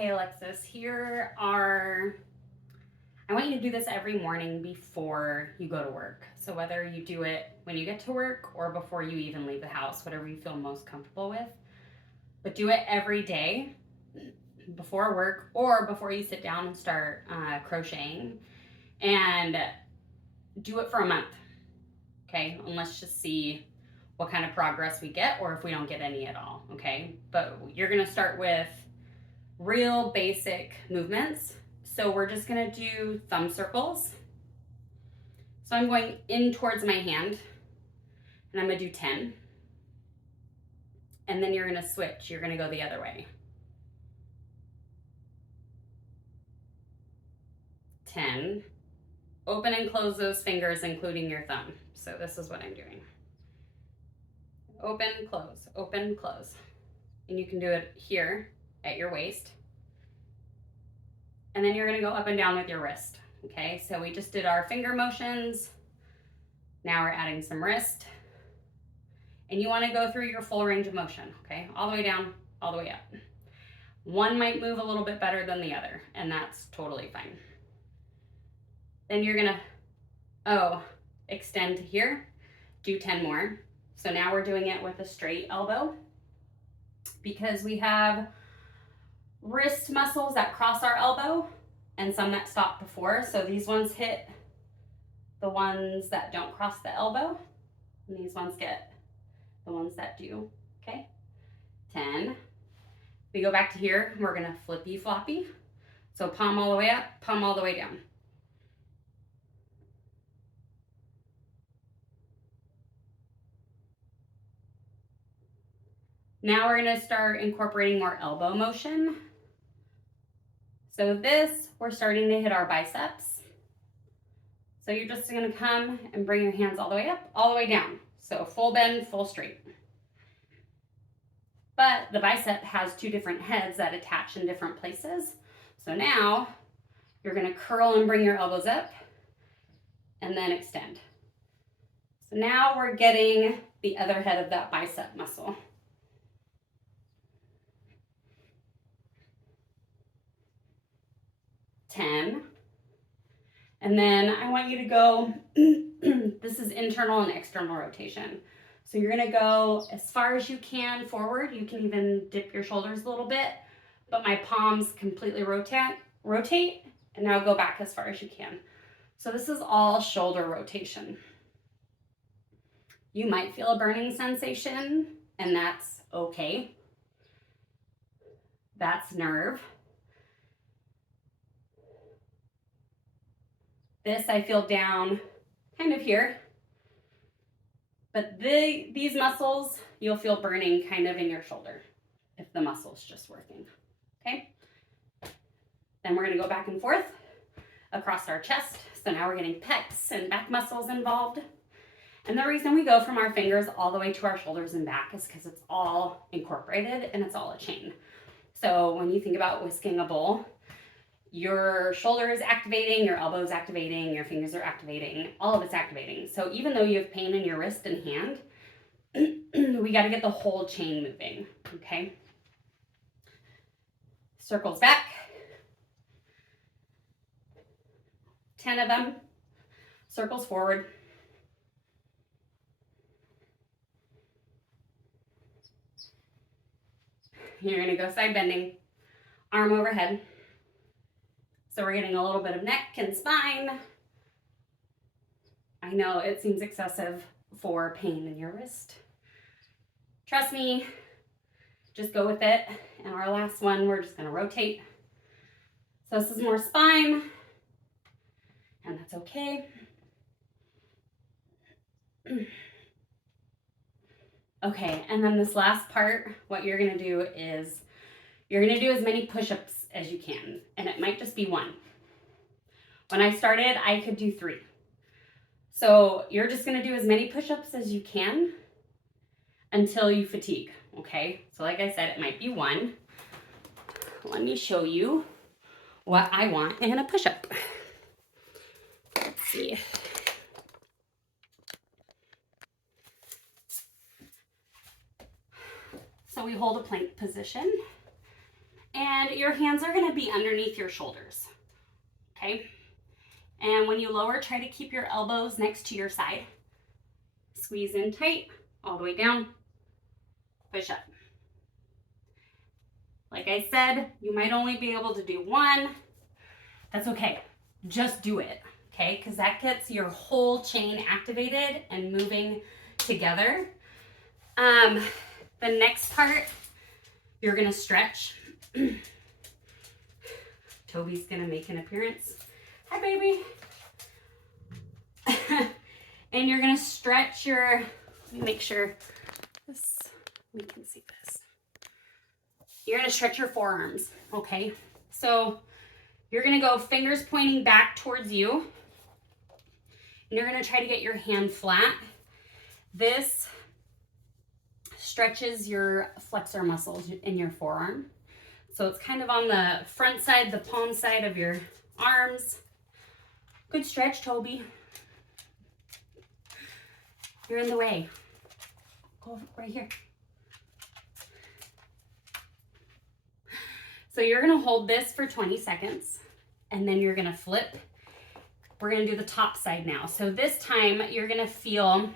Okay, Alexis, I want you to do this every morning before you go to work. So whether you do it when you get to work or before you even leave the house, whatever you feel most comfortable with. But do it every day before work or before you sit down and start crocheting. And do it for a month, okay? And let's just see what kind of progress we get or if we don't get any at all, okay? But you're gonna start with real basic movements. So we're just gonna do thumb circles. So I'm going in towards my hand and I'm gonna do 10. And then you're gonna switch, you're gonna go the other way. 10. Open and close those fingers, including your thumb. So this is what I'm doing. Open, close. And you can do it here at your waist. And then you're gonna go up and down with your wrist. Okay, so we just did our finger motions. Now we're adding some wrist. And you wanna go through your full range of motion, okay? All the way down, all the way up. One might move a little bit better than the other, and that's totally fine. Then you're gonna, extend to here, do 10 more. So now we're doing it with a straight elbow because we have wrist muscles that cross our elbow and some that stop before. So these ones hit the ones that don't cross the elbow, and these ones get the ones that do, okay? 10. We go back to here, we're gonna flippy floppy. So palm all the way up, palm all the way down. Now we're gonna start incorporating more elbow motion. So this, we're starting to hit our biceps. So you're just gonna come and bring your hands all the way up, all the way down. So full bend, full straight. But the bicep has two different heads that attach in different places. So now you're gonna curl and bring your elbows up and then extend. So now we're getting the other head of that bicep muscle. Ten. And then I want you to go, this is internal and external rotation. So you're gonna go as far as you can forward. You can even dip your shoulders a little bit, but my palms completely rotate, and now go back as far as you can. So this is all shoulder rotation. You might feel a burning sensation, and that's okay. That's nerve. This I feel down kind of here. But these muscles, you'll feel burning kind of in your shoulder if the muscle's just working, okay? Then we're gonna go back and forth across our chest. So now we're getting pecs and back muscles involved. And the reason we go from our fingers all the way to our shoulders and back is because it's all incorporated and it's all a chain. So when you think about whisking a bowl, your shoulder is activating, your elbow is activating, your fingers are activating, all of it's activating. So even though you have pain in your wrist and hand, we got to get the whole chain moving, okay? Circles back. 10 of them. Circles forward. You're going to go side bending, arm overhead. So we're getting a little bit of neck and spine. I know it seems excessive for pain in your wrist. Trust me, just go with it. And our last one, we're just gonna rotate. So this is more spine, and that's okay. Okay, and then this last part, what you're gonna do is you're gonna do as many push-ups as you can, and it might just be one. When I started, I could do 3. So you're just gonna do as many push-ups as you can until you fatigue, okay? So like I said, it might be 1. Let me show you what I want in a push-up. Let's see. So we hold a plank position, And your hands are gonna be underneath your shoulders, okay? And when you lower, try to keep your elbows next to your side. Squeeze in tight, all the way down, push up. Like I said, you might only be able to do one. That's okay, just do it, okay? Because that gets your whole chain activated and moving together. The next part, you're gonna stretch. Toby's gonna make an appearance. Hi, baby. And you're gonna stretch your, let me make sure this, we can see this. You're gonna stretch your forearms, okay? So you're gonna go fingers pointing back towards you. And you're gonna try to get your hand flat. This stretches your flexor muscles in your forearm. So it's kind of on the front side, the palm side of your arms. Good stretch, Toby. You're in the way. Go right here. So you're gonna hold this for 20 seconds and then you're gonna flip. We're gonna do the top side now. So this time you're gonna feel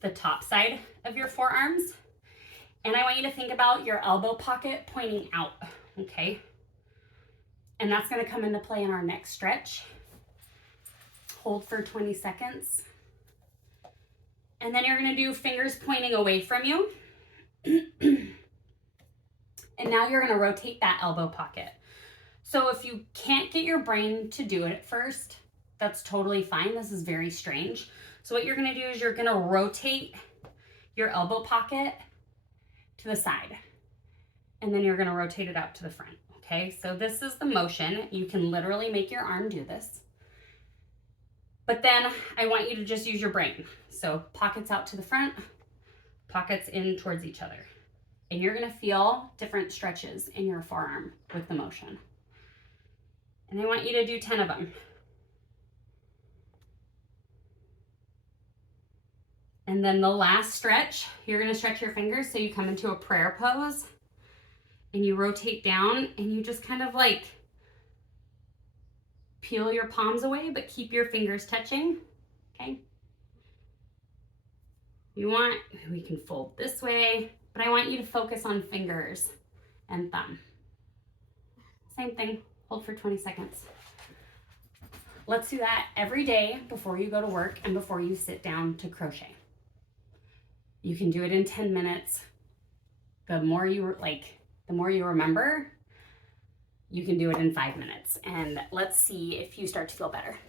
the top side of your forearms. And I want you to think about your elbow pocket pointing out, okay? And that's gonna come into play in our next stretch. Hold for 20 seconds. And then you're gonna do fingers pointing away from you. And now you're gonna rotate that elbow pocket. So if you can't get your brain to do it at first, that's totally fine. This is very strange. So what you're gonna do is you're gonna rotate your elbow pocket to the side. And then you're gonna rotate it out to the front, okay? So this is the motion. You can literally make your arm do this. But then I want you to just use your brain. So pockets out to the front, pockets in towards each other. And you're gonna feel different stretches in your forearm with the motion. And I want you to do 10 of them. And then the last stretch, you're gonna stretch your fingers so you come into a prayer pose and you rotate down and you just kind of like peel your palms away, but keep your fingers touching, okay? You want, we can fold this way, but I want you to focus on fingers and thumb. Same thing, hold for 20 seconds. Let's do that every day before you go to work and before you sit down to crochet. You can do it in 10 minutes. The more you remember, you can do it in 5 minutes. And let's see if you start to feel better.